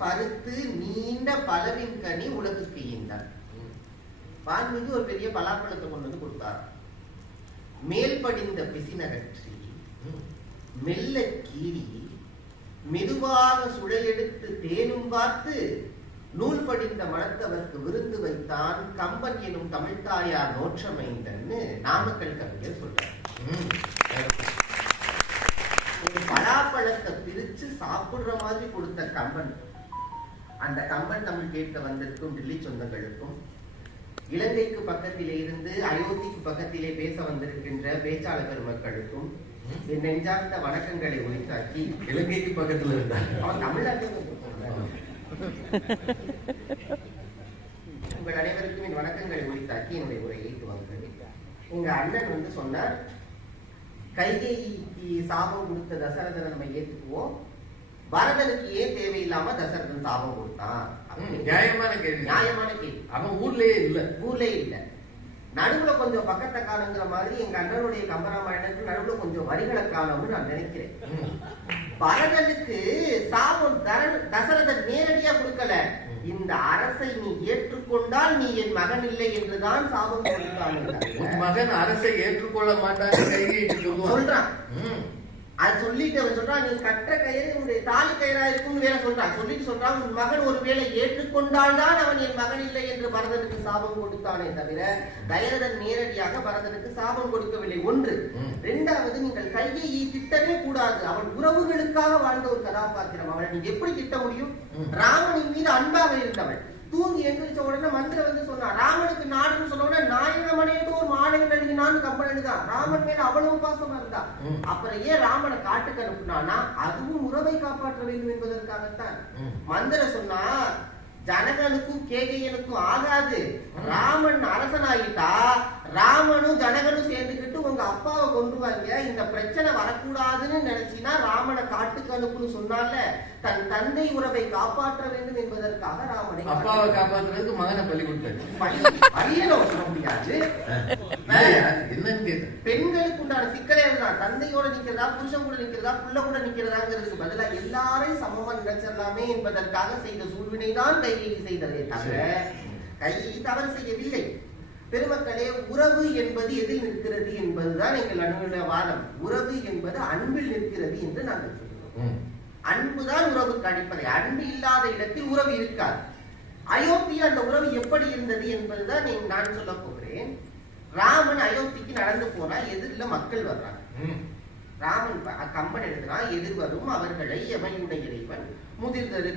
பருத்து நீண்ட பலவின் கனி உலகுக்கு ஈந்தார். வால்மீகி ஒரு பெரிய பலாப்பழத்தை கொண்டு வந்து கொடுத்தார். மேல் படிந்த பிசினகற்றி மெல்ல கீறி மெதுவாக சுழையெடுத்து தேனும் பார்த்து நூல் படிந்த மனத்தவர்க்கு விருந்து வைத்தான் கம்பன் எனும் தமிழ்தாயார் நோற்றமைந்தன்னு நாமக்கல் கவிஞர் சொல்றார். ஒரு பலாப்பழத்தை பிரிச்சு சாப்பிடுற மாதிரி கொடுத்த கம்பன், அந்த கம்பன் தமிழ் கேட்க வந்திருக்கும் டில்லி சொந்தங்களுக்கும், இலங்கைக்கு பக்கத்திலே இருந்து அயோத்திக்கு பக்கத்திலே பேச வந்திருக்கின்ற பேச்சாளர் பெருமக்களுக்கும் என் நெஞ்சார்ந்த வணக்கங்களை ஒளித்தாக்கி, இலங்கைக்கு பக்கத்துல இருந்தார் அவன் தமிழ்நாட்டில் உங்கள் அனைவருக்கும் என் வணக்கங்களை ஒளித்தாக்கி என்னுடைய உரையை துவங்குகிறேன். எங்க அண்ணன் வந்து சொன்னார், கைகேயிக்கு சாபம் கொடுத்த தசரதனை நம்ம ஏத்துக்குவோம், பரதனுக்கு ஏன் தேவையில்லாம தசரதன் சாபம் கொடுத்தான்? நியாயமான கேள்வி. நியாயமான கேள்வி. அவன் ஊர்லயே இல்ல. நடுவுல கொஞ்சம் பக்கத்தை காணுங்கிற மாதிரி எங்க அண்ணனுடைய கம்பராமாயணத்துக்கு நடுவுல கொஞ்சம் வரிகளை காணும்னு நான் நினைக்கிறேன். பரதனுக்கு சாபம் தசரதன் நேரடியா கொடுக்கல, இந்த அரசை நீ ஏற்றுக்கொண்டால் நீ என் மகன் இல்லை என்றுதான் சாபம் கொடுத்தான். மகன் அரசை ஏற்றுக்கொள்ள மாட்டான் சொல்றான். அது சொல்லிட்டு அவன் சொல்றான், நீ கற்ற கயிறு உன்னுடைய தாலி கயிறா இருக்கும்னு வேற சொல்றான். சொல்லிட்டு சொல்றான், உன் மகன் ஒருவேளை ஏற்றுக்கொண்டால் தான் அவன் என் மகன் இல்லை என்று பரதனுக்கு சாபம் கொடுத்தானே தவிர தயரதன் நேரடியாக பரதனுக்கு சாபம் கொடுக்கவில்லை. ஒன்று. இரண்டாவது, நீங்கள் கையை திட்டவே கூடாது. அவன் உறவுகளுக்காக வாழ்ந்த ஒரு கதாபாத்திரம். அவனை நீங்க எப்படி திட்ட முடியும்? ராமனின் மீது அன்பாக இருந்தவள் தூங்கி எந்திரிச்ச உடனே மந்திர வந்து சொன்னான், ராமனுக்கு நாடுன்னு சொன்ன உடனே நாயகமனையோ ஒரு மாலை நல்கினான்னு கம்பன் எழுதான். ராமன் மேல அவ்வளவு பாசமா இருந்தா. அப்புறம் ஏன் ராமனை காட்டுக்கு அனுப்புனானா? அதுவும் உறவை காப்பாற்ற வேண்டும் என்பதற்காகத்தான். மந்திர சொன்னா, ஜனகனுக்கும் கேகையனுக்கும் ஆகாது, ராமன் அரசனாயிட்டா ராமனும் ஜனகனும் சேர்ந்துக்கிட்டு உங்க அப்பாவை கொண்டுவாங்க, இந்த பிரச்சனை வரக்கூடாதுன்னு நினைச்சினா ராமனை காட்டுக்கு அனுப்புன்னு சொன்னால தன் தந்தை உறவை காப்பாற்ற வேண்டும் என்பதற்காக ராமனை அப்பாவை காப்பாற்றுறதுக்கு மகனை பலி கொடுத்தாரு. சொல்ல முடியாது. பெண்களுக்கு உண்டான சிக்கலே இருந்தா, தந்தையோட நிக்கிறதா, புருஷன் கூட நிக்கிறதா, புள்ள கூட நிக்கிறதாங்கிறதுக்கு பதிலா எல்லாரையும் சமமா நினைச்சிடலாமே என்பதற்காக செய்த சூழ்வினைதான் கைகை செய்ததே தவிர கைகை தவறு செய்யவில்லை. பெருமக்களே, உறவு என்பது எதில் நிற்கிறது என்பதுதான் எங்கள் அன்புடைய வாதம். உறவு என்பது அன்பில் நிற்கிறது என்று நாங்கள் சொல்கிறோம். அன்புதான் உறவுக்கு அடிப்படை. அன்பு இல்லாத இடத்தில் உறவு இருக்காது. அயோத்தியில் அந்த உறவு எப்படி இருந்தது என்பதுதான் நான் சொல்ல போகிறேன். ராமன் அயோத்திக்கு நடந்து போனா எதிரில மக்கள் வர்றாங்க. ராமன் கம்பன் எழுதுறான், எதிர் வரும் அவர்களை எமையுடைய இறைவன் முதிர்ந்தது